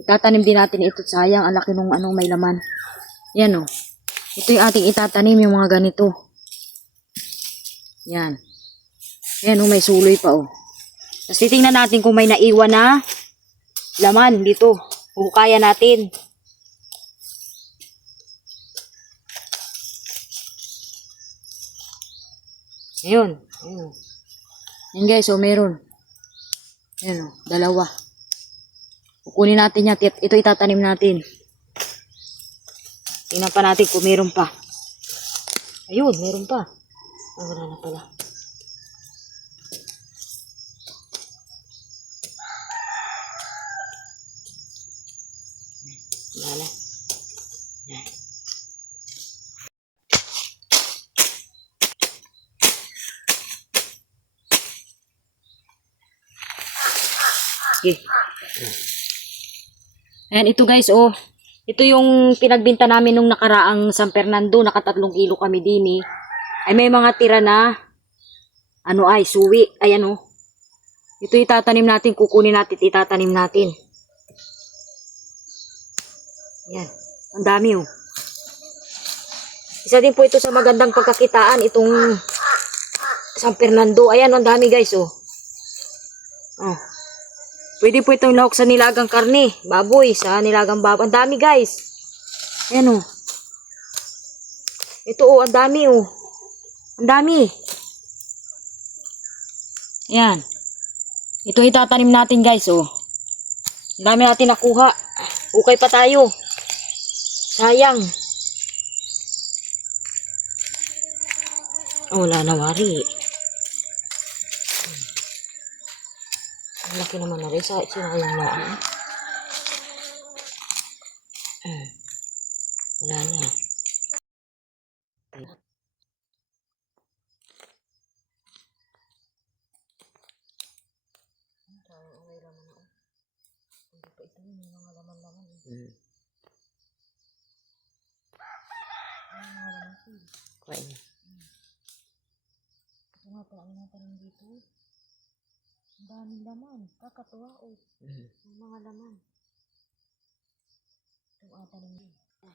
Itatanim din natin ito. Sayang, ang laki nung anong may laman. Yan o. Ito yung ating itatanim, yung mga ganito. Yan. Yan o, may suloy pa o. Tapos titingnan natin kung may naiwan na laman dito. Huhukayan natin. Ayun. Ayun. Yan guys, o meron. Yan o, dalawa. Kukunin natin yan. Ito itatanim natin. Tingnan pa natin kung meron pa. Ayun, meron pa. Ah, wala na pala. Wala na. Okay. Ayan, ito guys, oh. Ito yung pinagbinta namin nung nakaraang San Fernando. Naka 3 kilo kami din eh. Ay may mga tira na ano ay, suwi. Ayan oh. Ito itatanim natin, kukunin natin, itatanim natin. Yan. Ang dami oh. Isa din po ito sa magandang pagkakitaan, itong San Fernando. Ayan, ang dami guys oh. Oh. Pwede po itong lahok sa nilagang karne, baboy, sa nilagang baboy. Ang dami guys. Ayan o. Ito o, ang dami o. Ang dami. Ayan. Ito itatanim natin guys o. Ang dami natin nakuha. Hukay pa tayo. Sayang. Oh, wala na wari. Ang laki naman na rin. Sinayang na. Wala na. Kuhain. Ito nga pala ang natanong dito. Ang daming laman. Kakatuwa o. Yung mga laman. Itong atanong dito.